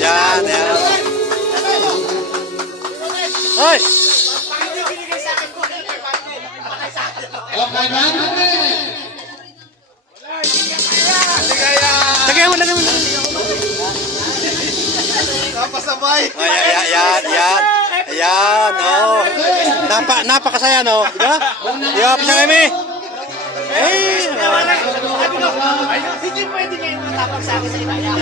Yan, yan. Hoy! Okay ba? Lagay mo. Napasabay. Yan. Ayan, oh. Napakasaya, no? Diba? Diba, pisang kami? Hindi pwede ngayon matapang sa akin sa inaya.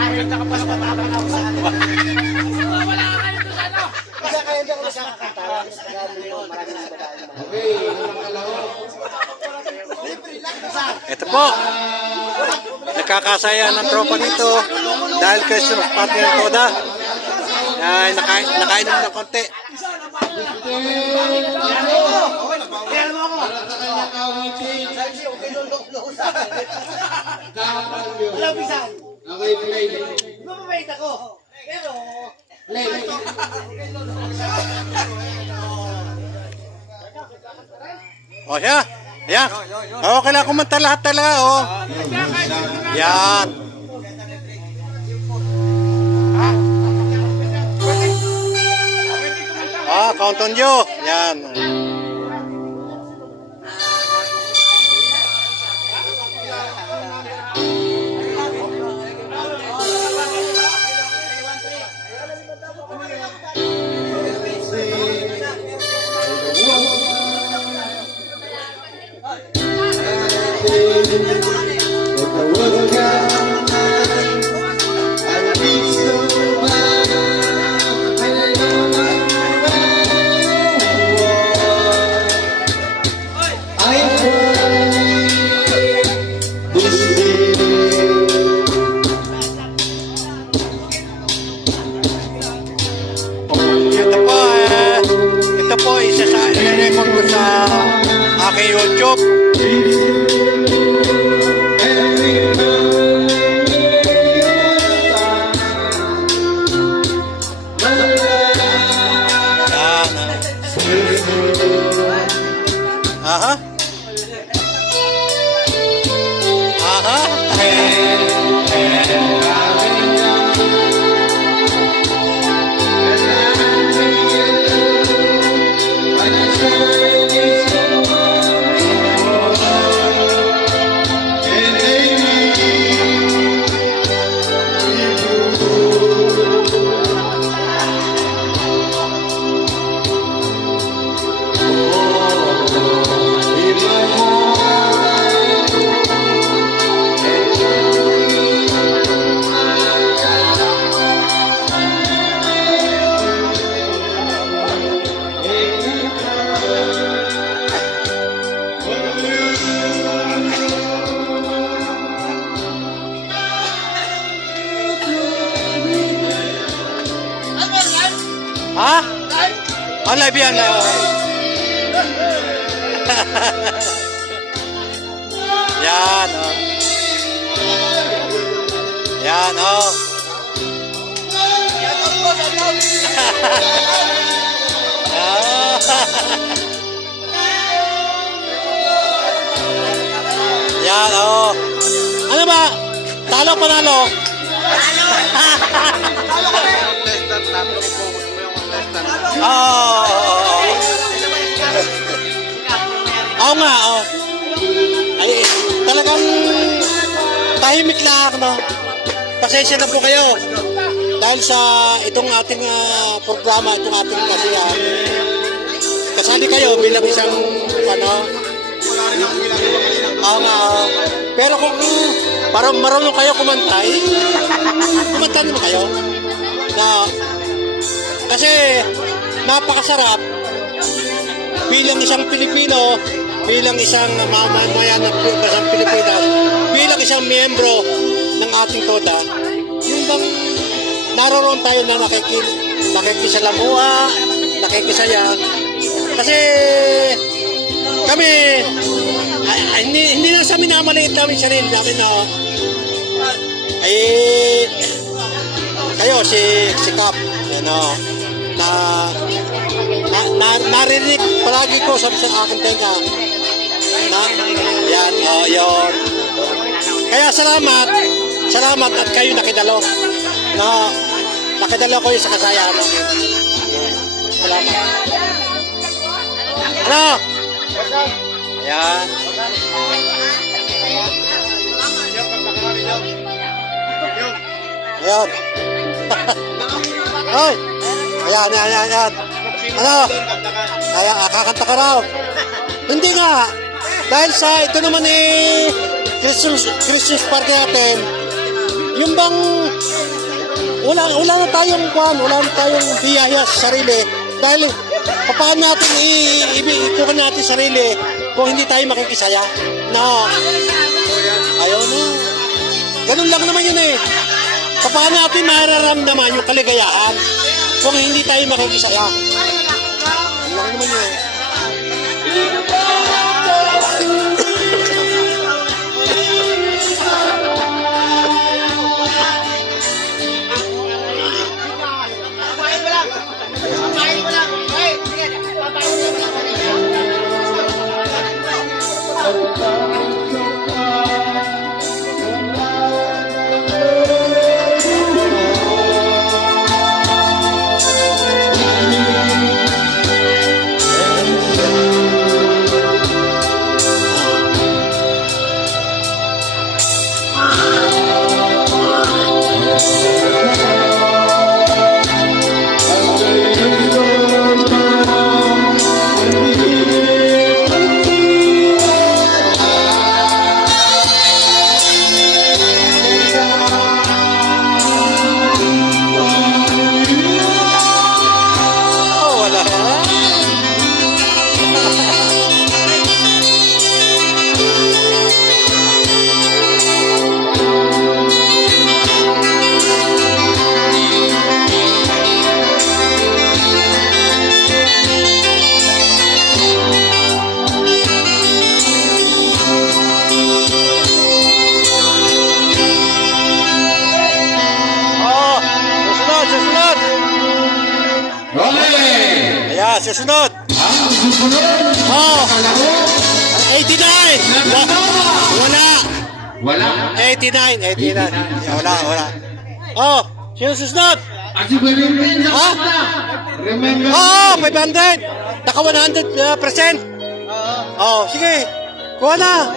Dahil nakapasapatapan ako sa ano. Wala ka kayo doon sa ano. Kasi kaya hindi ako masakakanta. Ito po. Nagkakasaya ng tropa dito dahil Christmas party ng Toda. Ay, nakainom na konti. Okay, play. Lumabait ako. Pero... Play. O, siya. Ayan. O, kailangan kumanta lahat talaga, o. Yan. Count on you. Yan. Ito po, isa sa i-record ko sa aking YouTube. Aha. Ha? Oh, live yan. Yan, oh. Yan, oh. Yan, oh. Ano ba? Talo, panalo? Oo nga, oh. Ay, talagang tahimik lang, no? Pasensya na po kayo. Dahil sa itong ating programa, itong ating kasiyahan. Kasali kayo bilang isang, ano? Oo nga, oh. Pero kung parang marunong kayo kumanta, kumanta naman kayo. Na, kasi napakasarap bilang isang Pilipino, bilang isang mamamayan ng isang Pilipinas, bilang isang miyembro ng ating Toda, yung bang naroon tayo na nakikisalamuha, nakikisaya. Kasi kami, hindi na sa minamaliit namin sarili namin na kayo si Kap, ano, narinig palagi ko sa aking tenga. Yan, yun. Kaya salamat at kayo nakidalo. Nakidalo ko yung sa kasayaan namin. Salamat. Ano? Ayan. Ayan. Ay! Ayan. Ano? Ayan, kakanta ka raw. Hindi nga. Dahil sa ito naman Christmas party natin, yung bang wala na tayong biyaya sa sarili. Dahil paano natin ikuha natin sarili kung hindi tayo makikisaya? No. Ayaw no. Ganun lang naman yun eh. Paano natin mararamdaman yung kaligayahan kung hindi tayo makikisaya? Ganun lang naman yun. Susunod. Oh. 89. Wala. 89. Wala. Oh, sino susunod? Ha? Oh, 500. Naka 100%. Oh, sige. Kuha na.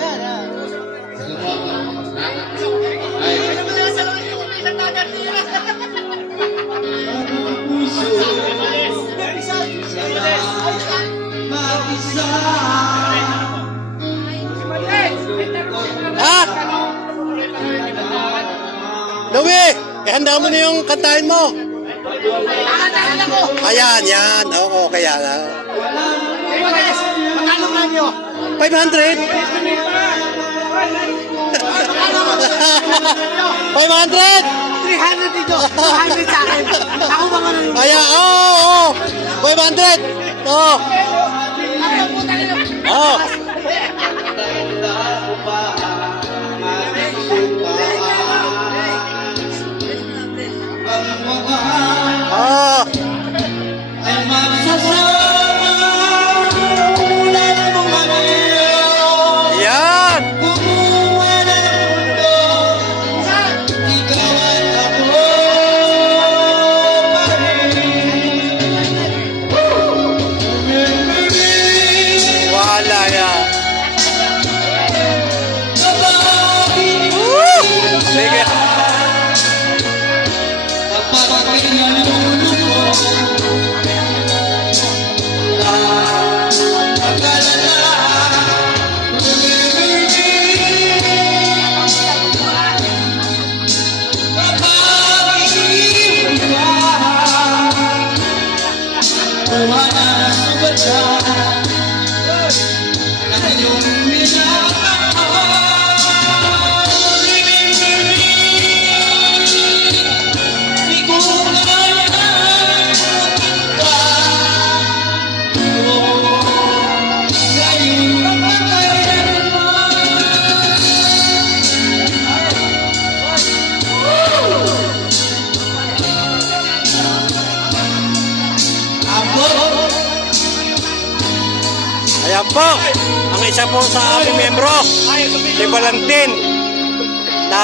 Ha? Louie, ihanda mo na yung kantahin mo. Ayan, yan. Oo, kaya na. Magkano nga niyo? 500? 500? 300 dito. 200 sa akin. Ako ba man? Ayan, oo. 500. Oo. Oo. Ah. Yan. Wala yan. Sige. Ayan po, ang isa po sa aming membro, si Valentin, na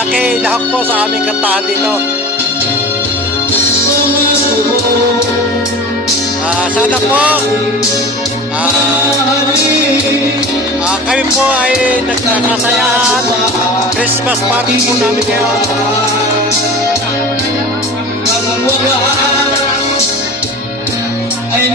nakilahok po sa aming kantahan dito. Sana po, kami po ay nagkakasayahan. Christmas party po namin ngayon. Ay